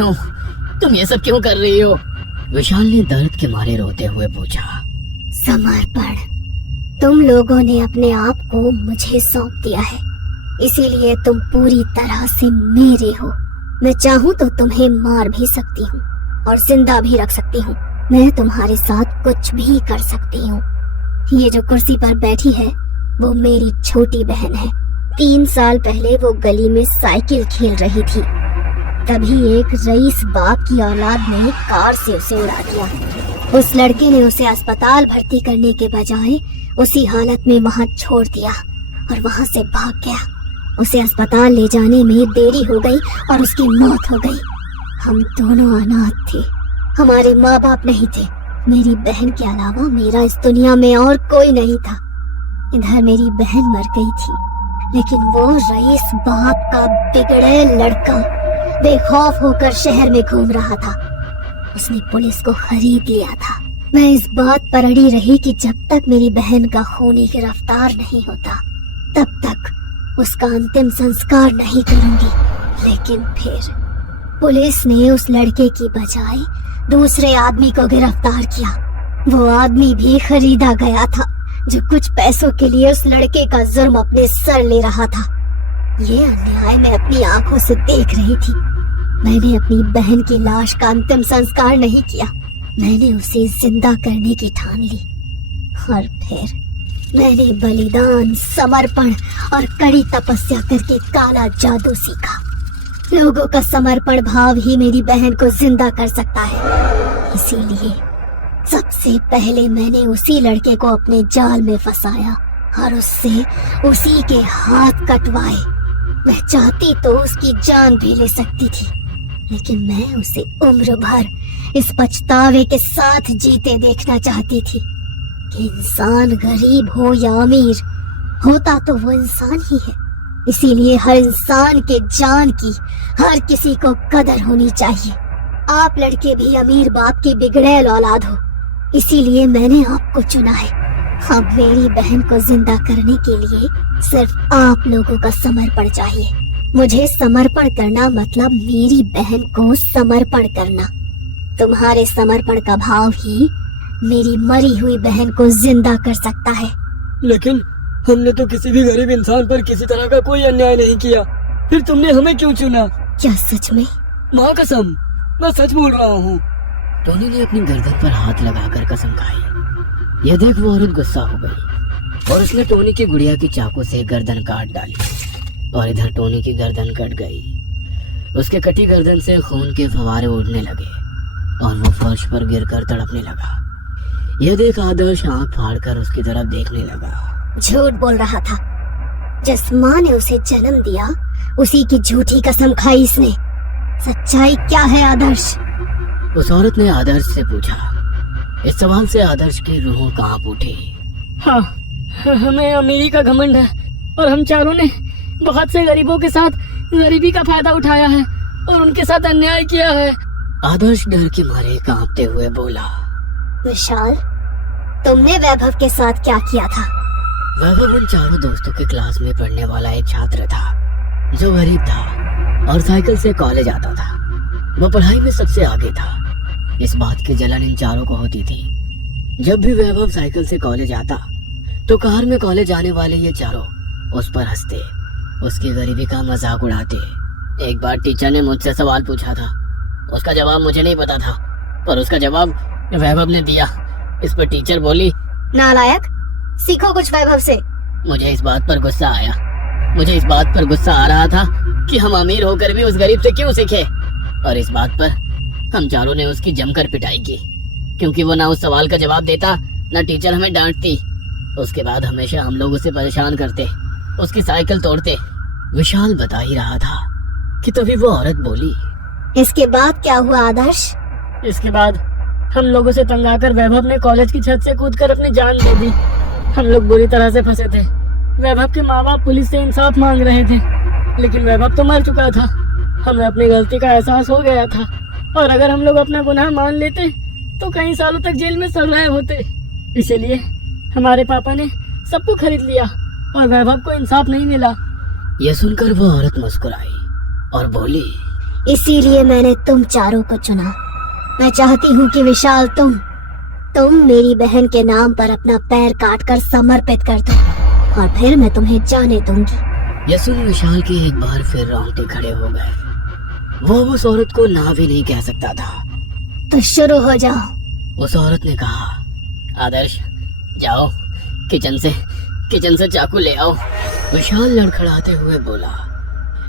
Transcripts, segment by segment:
तुम ये सब क्यों कर रही हो? विशाल ने दर्द के मारे रोते हुए पूछा। समर्पण। तुम लोगों ने अपने आप को मुझे सौंप दिया है, इसीलिए तुम पूरी तरह से मेरे हो। मैं चाहूँ तो तुम्हें मार भी सकती हूँ और जिंदा भी रख सकती हूँ। मैं तुम्हारे साथ कुछ भी कर सकती हूँ। ये जो कुर्सी पर बैठी है वो मेरी छोटी बहन है। 3 साल पहले वो गली में साइकिल खेल रही थी, तभी एक रईस बाप की औलाद ने कार से उसे उड़ा दिया। उस लड़के ने उसे अस्पताल भर्ती करने के बजाय उसी हालत में वहाँ छोड़ दिया और वहाँ से भाग गया। उसे अस्पताल ले जाने में देरी हो गई और उसकी मौत हो गई। हम दोनों अनाथ थे, हमारे माँ बाप नहीं थे। मेरी बहन के अलावा मेरा इस दुनिया में और कोई नहीं था। इधर मेरी बहन मर गई थी, लेकिन वो रईस बाप का बिगड़े लड़का बेखौफ होकर शहर में घूम रहा था। उसने पुलिस को खरीद लिया था। मैं इस बात पर अड़ी रही कि जब तक मेरी बहन का खूनी गिरफ्तार नहीं होता तब तक उसका अंतिम संस्कार नहीं करूंगी। लेकिन फिर पुलिस ने उस लड़के की बजाय दूसरे आदमी को गिरफ्तार किया। वो आदमी भी खरीदा गया था जो कुछ पैसों के लिए उस लड़के का जुर्म अपने सर ले रहा था। ये अन्याय मैं अपनी आंखों से देख रही थी। मैंने अपनी बहन की लाश का अंतिम संस्कार नहीं किया। मैंने उसे जिंदा करने की ठान ली और फिर मैंने बलिदान, समर्पण और कड़ी तपस्या करके काला जादू सीखा। लोगों का समर्पण भाव ही मेरी बहन को जिंदा कर सकता है। इसीलिए सबसे पहले मैंने उसी लड़के को अपने जाल में फंसाया और उससे उसी के हाथ कटवाए। मैं चाहती तो उसकी जान भी ले सकती थी, लेकिन मैं उसे उम्र भर इस पछतावे के साथ जीते देखना चाहती थी कि इंसान गरीब हो या अमीर, होता तो वो इंसान ही है। इसीलिए हर इंसान के जान की हर किसी को कदर होनी चाहिए। आप लड़के भी अमीर बाप की बिगड़ैल औलाद हो, इसीलिए मैंने आपको चुना है। अब मेरी बहन को जिंदा करने के लिए सिर्फ आप लोगों का समर्पण चाहिए। मुझे समर्पण करना मतलब मेरी बहन को समर्पण करना। तुम्हारे समर्पण का भाव ही मेरी मरी हुई बहन को जिंदा कर सकता है। लेकिन हमने तो किसी भी गरीब इंसान पर किसी तरह का कोई अन्याय नहीं किया, फिर तुमने हमें क्यों चुना? क्या सच में? माँ कसम, मैं सच बोल रहा हूँ। टोनी ने अपनी गर्दन पर हाथ लगाकर कसम खाई। यह देख वो औरत गुस्सा हो गई और उसने टोनी की गुड़िया की चाकू से गर्दन काट डाली और इधर टोनी की गर्दन कट गई। उसके कटी गर्दन से खून के फवारे उड़ने लगे और वो फर्श पर गिरकर तड़पने लगा। यह देख आदर्श आंख फाड़कर उसकी तरफ देखने लगा। झूठ बोल रहा था। जिस माँ ने उसे जन्म दिया उसी की झूठी कसम खाई इसने। सच्चाई क्या है आदर्श? उस औरत ने आदर्श से पूछा। इस सवाल से आदर्श की रूह कांप उठी। हाँ, हमें अमीरी का घमंड है और हम चारों ने बहुत से गरीबों के साथ गरीबी का फायदा उठाया है और उनके साथ अन्याय किया है। आदर्श डर के मारे कांपते हुए बोला। विशाल, तुमने वैभव के साथ क्या किया था? वैभव उन चारों दोस्तों के क्लास में पढ़ने वाला एक छात्र था जो गरीब था और साइकिल से कॉलेज आता था। वो पढ़ाई में सबसे आगे था। इस बात की जलन इन चारों को होती थी। जब भी वैभव साइकिल से कॉलेज आता तो कार में कॉलेज आने वाले ये चारों उस पर हंसते, उसकी गरीबी का मजाक उड़ाते। एक बार टीचर ने मुझसे सवाल पूछा था, उसका जवाब मुझे नहीं पता था, पर उसका जवाब वैभव ने दिया। इस पर टीचर बोली, नालायक, सीखो कुछ वैभव से। मुझे इस बात पर गुस्सा आ रहा था कि हम अमीर होकर भी उस गरीब से क्यों सीखे, और इस बात पर हम चारों ने उसकी जमकर पिटाई की, क्योंकि वो ना उस सवाल का जवाब देता, ना टीचर हमें डांटती। उसके बाद हमेशा हम लोग उसे परेशान करते, उसकी साइकिल तोड़ते। विशाल बता ही रहा था कि तभी वो औरत बोली। इसके बाद क्या हुआ आदर्श? इसके बाद हम लोगों से तंग आकर वैभव ने कॉलेज की छत से कूदकर अपनी जान दे दी। हम लोग बुरी तरह से फंसे थे। वैभव के माँ बाप पुलिस से इंसाफ मांग रहे थे, लेकिन वैभव तो मर चुका था। हमें अपनी गलती का एहसास हो गया था और अगर हम लोग अपना गुनाह मान लेते तो कई सालों तक जेल में सड़ रहे होते। इसीलिए हमारे पापा ने सबको खरीद लिया और वैभव को इंसाफ नहीं मिला। यह सुनकर वो औरत मुस्कुराई और बोली, इसीलिए मैंने तुम चारों को चुना। मैं चाहती हूँ कि विशाल तुम मेरी बहन के नाम पर अपना पैर काटकर समर्पित कर दो, और फिर मैं तुम्हें जाने दूंगी। यह सुन विशाल के एक बार फिर रोंगटे खड़े हो गए। वो उस औरत को ना भी नहीं कह सकता था। तो शुरू हो जाओ। उस औरत ने कहा, आदर्श जाओ किचन से चाकू ले आओ। विशाल लड़खड़ाते हुए बोला।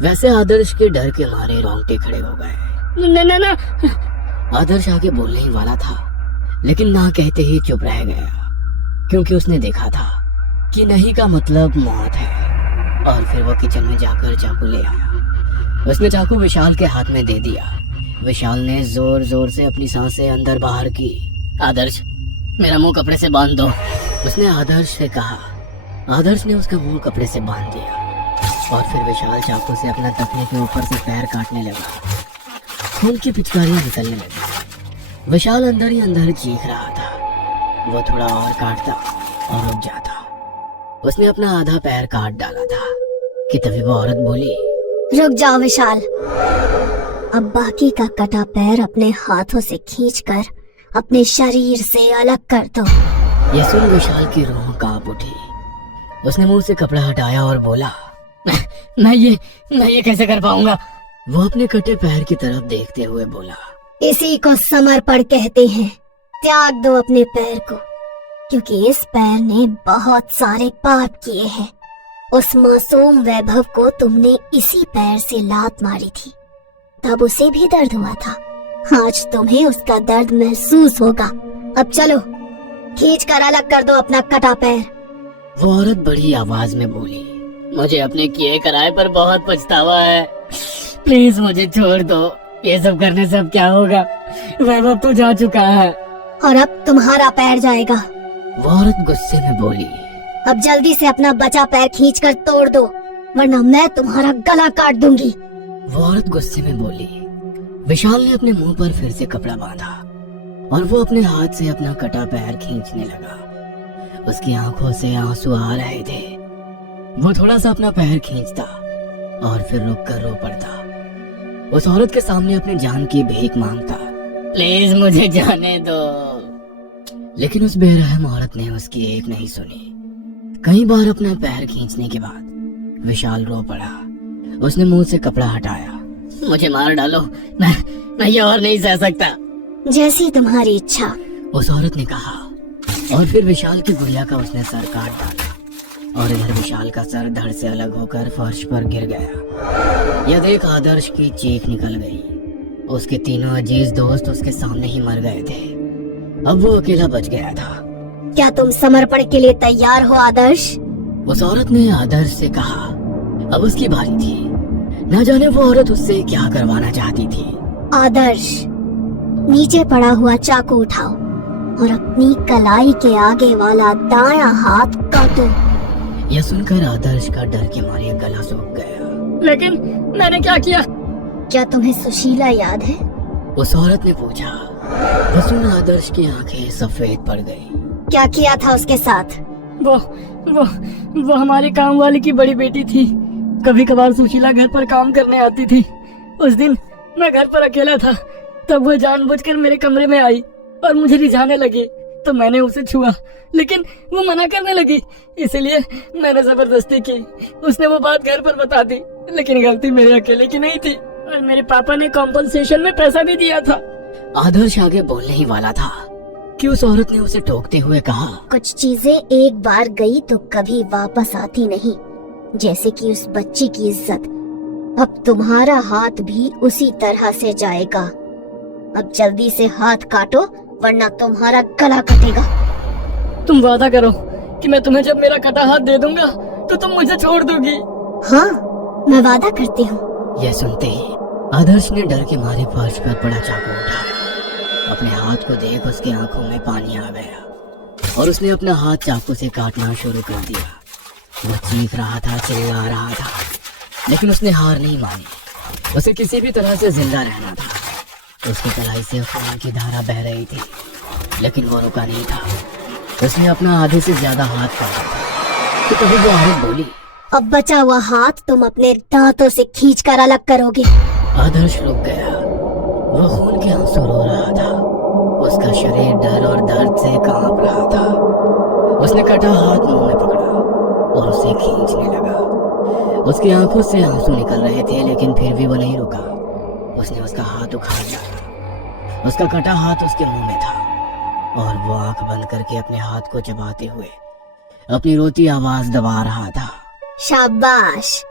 वैसे आदर्श के डर के मारे रोंगटे खड़े हो गए। ना। आदर्श आगे बोलने ही वाला था, लेकिन ना कहते ही चुप रह गया, क्योंकि उसने देखा था कि नहीं का मतलब मौत है। और फिर वो किचन में जाकर चाकू ले आया। उसने चाकू विशाल के हाथ में दे दिया। विशाल ने जोर जोर से अपनी सांसें अंदर बाहर की। आदर्श मेरा मुंह कपड़े से बांध दो, उसने आदर्श से कहा। आदर्श ने उसका मुंह कपड़े से बांध दिया, और फिर विशाल चाकू से अपना तकिए के ऊपर से पैर काटने लगा। खून की पिचकारियां निकलने लगी। विशाल अंदर ही अंदर चीख रहा था। वो थोड़ा और काटता और रुक जाता। उसने अपना आधा पैर काट डाला था कि तभी वो औरत बोली, रुक जाओ विशाल, अब बाकी का कटा पैर अपने हाथों से खींचकर अपने शरीर से अलग कर दो। यह सुन विशाल की रूह कांप उठी। उसने मुंह से कपड़ा हटाया और बोला, मैं ये कैसे कर पाऊंगा। वो अपने कटे पैर की तरफ देखते हुए बोला, इसी को समर्पण कहते हैं। त्याग दो अपने पैर को, क्योंकि इस पैर ने बहुत सारे पाप किए हैं। उस मासूम वैभव को तुमने इसी पैर से लात मारी थी, तब उसे भी दर्द हुआ था। आज तुम्हें उसका दर्द महसूस होगा। अब चलो, खींच कर अलग कर दो अपना कटा पैर। वो औरत बड़ी आवाज में बोली, मुझे अपने किए कराए पर बहुत पछतावा है। प्लीज मुझे छोड़ दो। ये सब करने से अब क्या होगा। वैभव तो जा चुका है, और अब तुम्हारा पैर जाएगा। वो औरत गुस्से में बोली, अब जल्दी से अपना बचा पैर खींचकर तोड़ दो, वरना मैं तुम्हारा गला काट दूंगी। वो औरत गुस्से में बोली। विशाल ने अपने मुंह पर फिर से कपड़ा बांधा, और वो अपने हाथ से अपना कटा पैर खींचने लगा। उसकी आंखों से आंसू आ रहे थे। वो थोड़ा सा अपना पैर खींचता और फिर रुक कर रो पड़ता। उस औरत के सामने अपनी जान की भीख मांगता, प्लीज मुझे जाने दो। लेकिन उस बेरहम औरत ने उसकी एक नहीं सुनी। कई बार अपना पैर खींचने के बाद विशाल रो पड़ा। उसने मुंह से कपड़ा हटाया। मुझे मार डालो, मैं ये और नहीं सह सकता। जैसी तुम्हारी इच्छा, उस औरत ने कहा, और फिर विशाल की गुड़िया का उसने सर काट डाला, और इधर विशाल का सर धड़ से अलग होकर फर्श पर गिर गया। यह देख आदर्श की चीख निकल गई। उसके तीनों अजीज दोस्त उसके सामने ही मर गए थे। अब वो अकेला बच गया था। क्या तुम समर्पण के लिए तैयार हो आदर्श? उस औरत ने आदर्श से कहा। अब उसकी बारी थी। न जाने वो औरत उससे क्या करवाना चाहती थी। आदर्श, नीचे पड़ा हुआ चाकू उठाओ और अपनी कलाई के आगे वाला दायां हाथ काटो। यह सुनकर आदर्श का डर के मारे गला सूख गया। लेकिन मैंने क्या किया? क्या तुम्हें सुशीला याद है? उस औरत ने पूछा। वह सुन आदर्श की आंखें सफेद पड़ गई। क्या किया था उसके साथ? वो हमारे काम वाले की बड़ी बेटी थी। कभी कभार सुशीला घर पर काम करने आती थी। उस दिन मैं घर पर अकेला था, तब वो जानबूझकर मेरे कमरे में आई और मुझे रिझाने लगी, तो मैंने उसे छुआ, लेकिन वो मना करने लगी, इसलिए मैंने जबरदस्ती की। उसने वो बात घर पर बता दी, लेकिन गलती मेरे अकेले की नहीं थी, और मेरे पापा ने कॉम्पनसेशन में पैसा भी दिया था। आदर्श आगे बोलने ही वाला था कि उस औरत ने उसे टोकते हुए कहा, कुछ चीजें एक बार गई तो कभी वापस आती नहीं, जैसे कि उस बच्ची की इज्जत। अब तुम्हारा हाथ भी उसी तरह से जाएगा। अब जल्दी से हाथ काटो, वरना तुम्हारा गला कटेगा। तुम वादा करो कि मैं तुम्हें जब मेरा कटा हाथ दे दूंगा तो तुम मुझे छोड़ दोगी। हाँ, मैं वादा करती हूँ। यह सुनते ही आदर्श ने डर के मारे फर्श पर पड़ा चाकू उठाया। अपने हाथ को देख उसकी आंखों में पानी आ गया, और उसने अपना हाथ चाकू से काटना शुरू कर दिया। वो चीख रहा था, चिल्ला रहा था, लेकिन उसने हार नहीं मानी। उसे किसी भी तरह से जिंदा रहना था। उसकी कलाई से खून की धारा बह रही थी, लेकिन वो रुका नहीं था। उसने अपना आधे से ज्यादा हाथ काटा था कि तभी वो औरत बोली, अब बचा हुआ हाथ तुम अपने दांतों से खींचकर अलग करोगे। आदर्श रुक गया। वो खून के आंसू रो रहा था। उसका शरीर डर और दर्द से कांप रहा था। उसने कटा हाथ मुंह में पकड़ा और उसे खींचने लगा। उसकी आंखों से आंसू निकल रहे थे, लेकिन फिर भी वो नहीं रुका। उसने उसका हाथ उखाड़ लिया। उसका कटा हाथ उसके मुंह में था और वो आंख बंद करके अपने हाथ को चबाते हुए अपनी रोती आवाज दबा रहा था। शाबाश,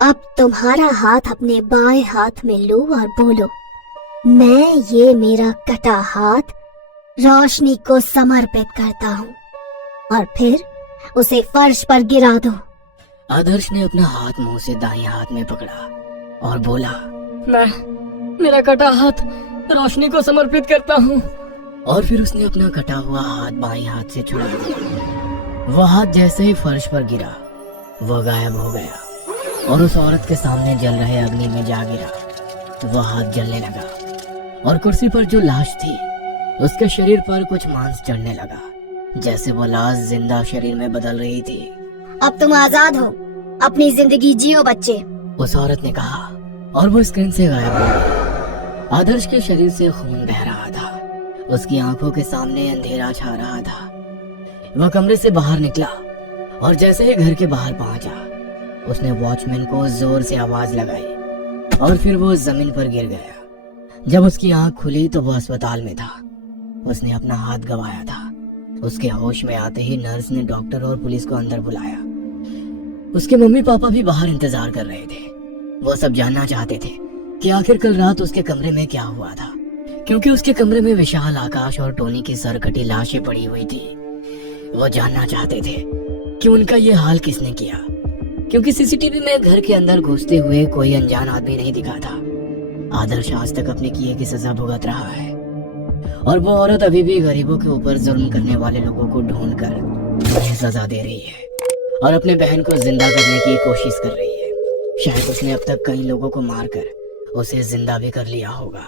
अब तुम्हारा हाथ अपने बाएं हाथ में लो और बोलो, मैं ये मेरा कटा हाथ रोशनी को समर्पित करता हूँ, और फिर उसे फर्श पर गिरा दो। आदर्श ने अपना हाथ मुंह से दाएं हाथ में पकड़ा और बोला, मेरा कटा हाथ रोशनी को समर्पित करता हूँ। और फिर उसने अपना कटा हुआ हाथ बाएं हाथ से छुड़ा दिया। वह हाथ जैसे ही फर्श पर गिरा, वह गायब हो गया और उस औरत के सामने जल रहे अग्नि में जा गिरा। वह हाथ जलने लगा और कुर्सी पर जो लाश थी, उसके शरीर पर कुछ मांस चढ़ने लगा, जैसे वो लाश जिंदा शरीर में बदल रही थी। अब तुम आजाद हो, अपनी जिंदगी जियो बच्चे, उस औरत ने कहा, और वो स्क्रीन से गायब हो गई। आदर्श के शरीर से खून बह रहा था। उसकी आंखों के सामने अंधेरा छा रहा था। वह कमरे से बाहर निकला और जैसे ही घर के बाहर पहुंचा, उसने वॉचमैन को जोर से आवाज लगाई और फिर वो जमीन पर गिर गया। जब उसकी आंख खुली तो वो अस्पताल में था। उसने अपना हाथ गंवाया था। उसके होश में आते ही नर्स ने डॉक्टर और पुलिस को अंदर बुलाया। उसके मम्मी पापा भी बाहर इंतजार कर रहे थे। वो सब जानना चाहते थे कि आखिर कल रात उसके कमरे में क्या हुआ था, क्योंकि उसके कमरे में विशाल, आकाश और टोनी की सरकटी लाशें पड़ी हुई थी। वो जानना चाहते थे कि उनका ये हाल किसने किया, क्योंकि सीसीटीवी में घर के अंदर घुसते हुए कोई अनजान आदमी नहीं दिखा था। आदर्श आज तक अपने किए की सजा भुगत रहा है और वो औरत अभी भी गरीबों के ऊपर जुल्म करने वाले लोगों को ढूंढकर उन्हें सजा दे रही है और अपने बहन को जिंदा करने की कोशिश कर रही है। शायद उसने अब तक कई लोगों को मारकर उसे जिंदा भी कर लिया होगा।